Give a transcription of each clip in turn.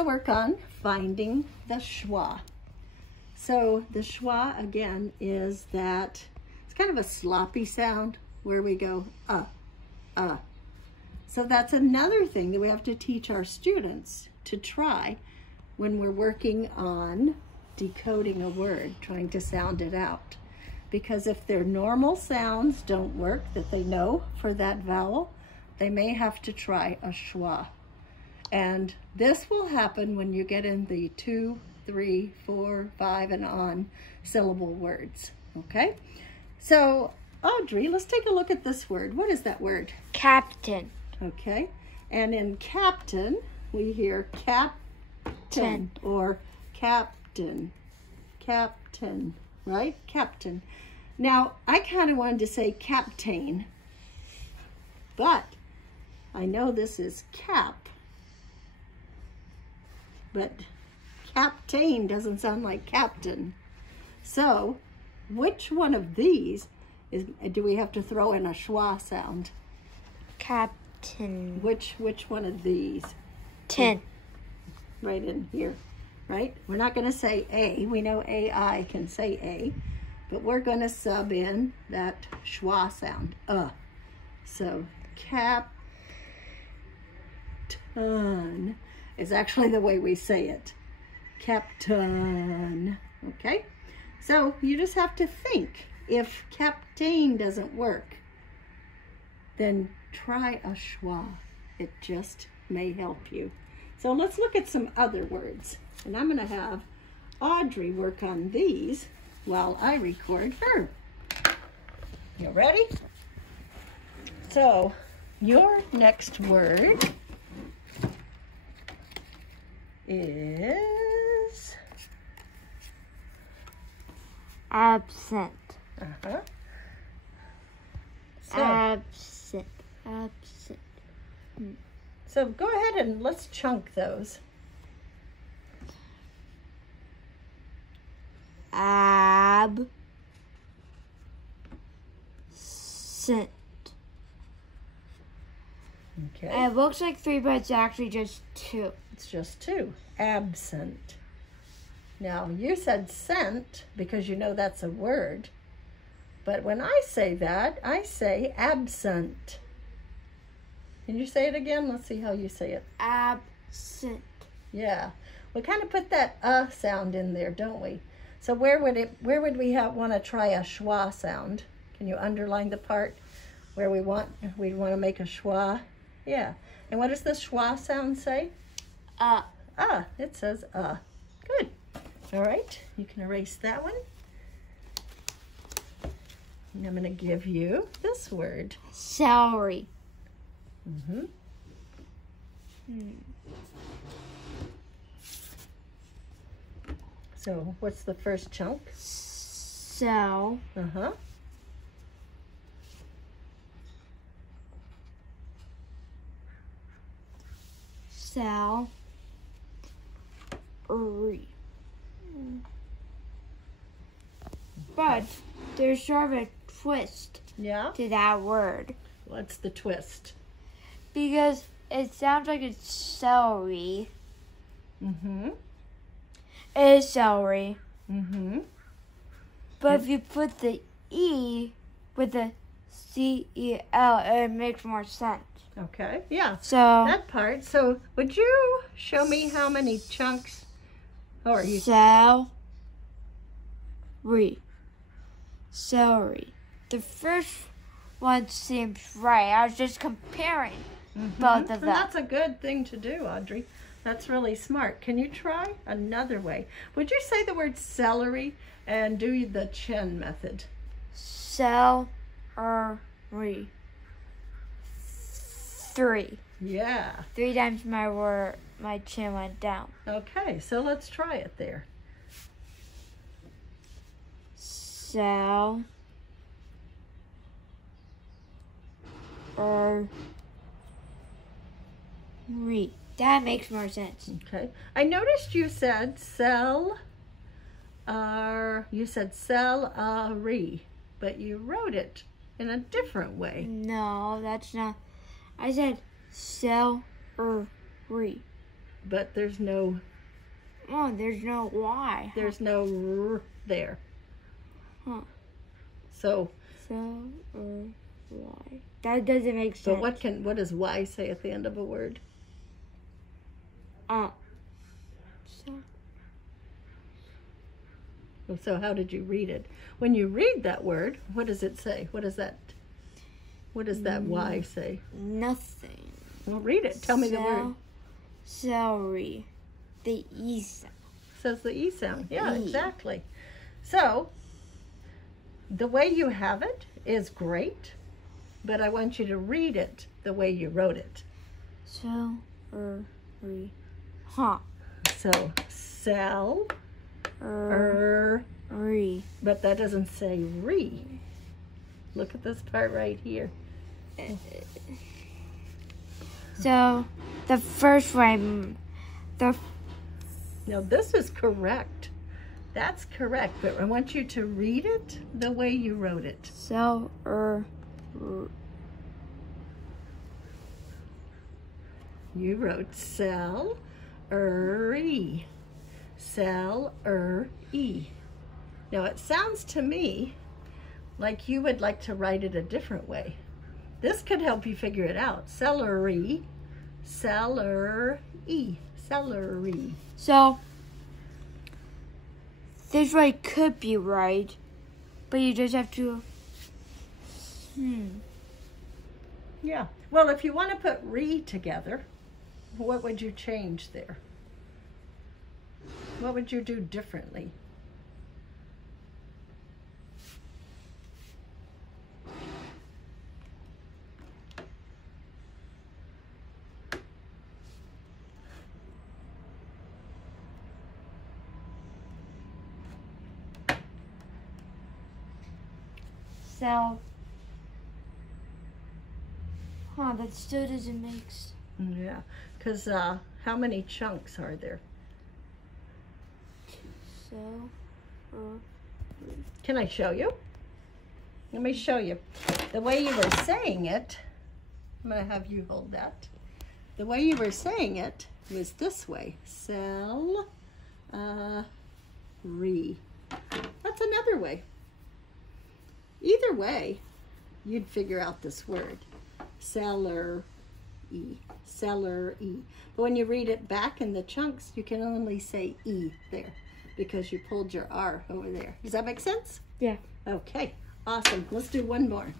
to work on finding the schwa. So the schwa, again, is that it's kind of a sloppy sound where we go, So that's another thing that we have to teach our students to try when we're working on decoding a word, trying to sound it out. Because if their normal sounds don't work that they know for that vowel, they may have to try a schwa. And this will happen when you get in the 2, 3, 4, 5, and on syllable words, okay? So, Audrey, let's take a look at this word. What is that word? Captain. Okay, and in captain, we hear captain or captain, right? Captain. Now, I kind of wanted to say captain, but I know this is cap, but captain doesn't sound like captain. So, which one of these do we have to throw in a schwa sound? Captain. Which one of these? Tin. Right in here, right? We're not going to say A. We know AI can say A, but we're going to sub in that schwa sound, So captain is actually the way we say it. Captain, okay? So you just have to think. If captain doesn't work, then try a schwa. It just may help you. So let's look at some other words. And I'm going to have Audrey work on these while I record her. You ready? So your next word is absent. So, Absent. so go ahead and let's chunk those. Absent. Okay. It looks like 3, but it's actually just 2. It's just 2. Absent. Now, you said scent because you know that's a word. But when I say that, I say absent. Can you say it again? Let's see how you say it. Absent. Yeah. We kind of put that sound in there, don't we? So where would we want to try a schwa sound? Can you underline the part where we want to make a schwa? Yeah. And what does the schwa sound say? It says Good. All right. You can erase that one. And I'm going to give you this word. Celery. So what's the first chunk? Cell. Celery. But there's sort of a twist to that word. What's the twist? Because it sounds like it's celery. It is celery. But if you put the E with the C-E-L, it makes more sense. Okay, yeah. So that part. So would you show me how many chunks? Or you celery. The first one seems right. I was just comparing both of them. And that's a good thing to do, Audrey. That's really smart. Can you try another way? Would you say the word celery and do the chin method? Celery. 3. Yeah. 3 times my chin went down. Okay, so let's try it there. Celery. That makes more sense. Okay. I noticed you said celery, but you wrote it in a different way. No, that's not. I said celery. but there's no there's no Y. there's no r there. Huh. So Y. That doesn't make sense. but what does Y say at the end of a word? So how did you read it? When you read that word, what does it say? What does that Y say? Nothing. Well, read it. Tell me the word. Celery. The E sound. Says the E sound. Yeah, E. exactly. So the way you have it is great, but I want you to read it the way you wrote it. Celery. Huh. So cell. Re. But that doesn't say re. Look at this part right here. So the first one, Now this is correct. That's correct, but I want you to read it the way you wrote it. You wrote cell-er-e. Cell-er-e. Now it sounds to me like you would like to write it a different way. This could help you figure it out. Celery, celery, celery. So this way could be right, but you just have to. Yeah. Well, if you want to put re together, what would you change there? What would you do differently? So, that still doesn't make sense. Yeah, because how many chunks are there? Can I show you? Let me show you. The way you were saying it, I'm going to have you hold that. The way you were saying it was this way. Cell-re. That's another way. Either way, you'd figure out this word. Celery. Celery. But when you read it back in the chunks, you can only say E there because you pulled your R over there. Does that make sense? Yeah. Okay, awesome. Let's do one more.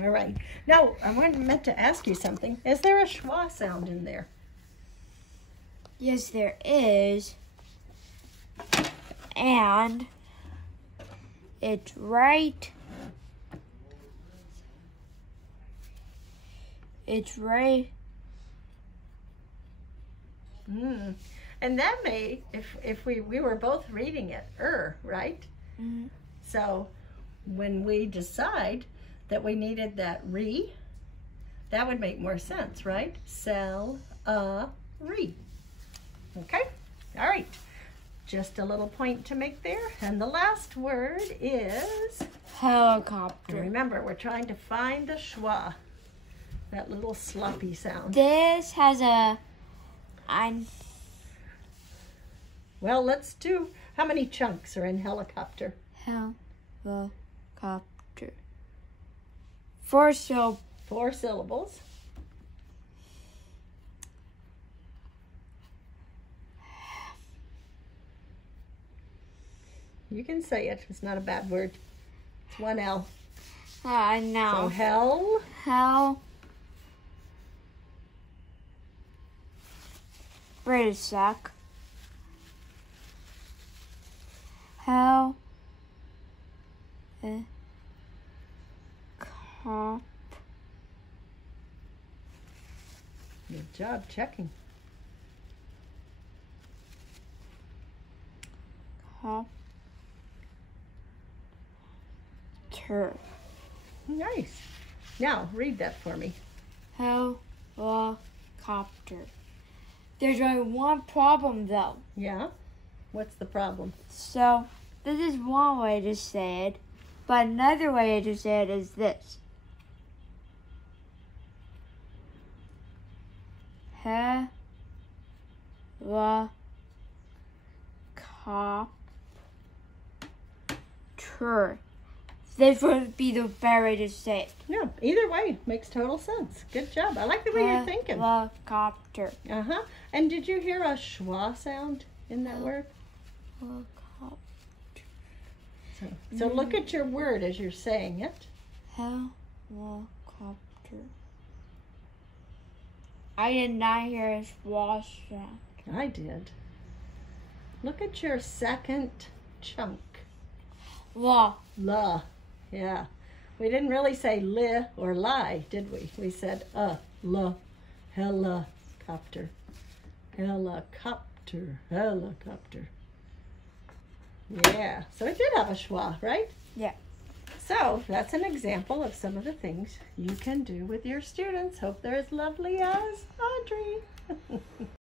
All right. Now, I meant to ask you something. Is there a schwa sound in there? Yes, there is. And it's right. It's right. And that may, if we were both reading it, right? Mm-hmm. So when we decide that we needed that re, that would make more sense, right? Cell-a-re. Okay? All right. Just a little point to make there. And the last word is Helicopter. remember, we're trying to find the schwa, that little sloppy sound. This has a Well, let's do, how many chunks are in helicopter? helicopter. 4 syllables. 4 syllables. You can say it. It's not a bad word. It's 1 L. I know. So hell. Hell. Wait a sec. Hell. Cop. Good job checking. Copter. Nice. Now, read that for me. Helicopter. There's only one problem, though. Yeah? What's the problem? So, this is one way to say it, but another way to say it is this. Helicopter. This would be the better way to say it. Yeah, either way makes total sense. Good job. I like the way you're thinking. Helicopter. Uh-huh. And did you hear a schwa sound in that word? Helicopter. So look at your word as you're saying it. Helicopter. I did not hear a schwa sound. I did. Look at your second chunk. La. La. Yeah. We didn't really say li or lie, did we? We said la. Helicopter. Helicopter. Helicopter. Yeah. So it did have a schwa, right? Yeah. So that's an example of some of the things you can do with your students. Hope they're as lovely as Audrey.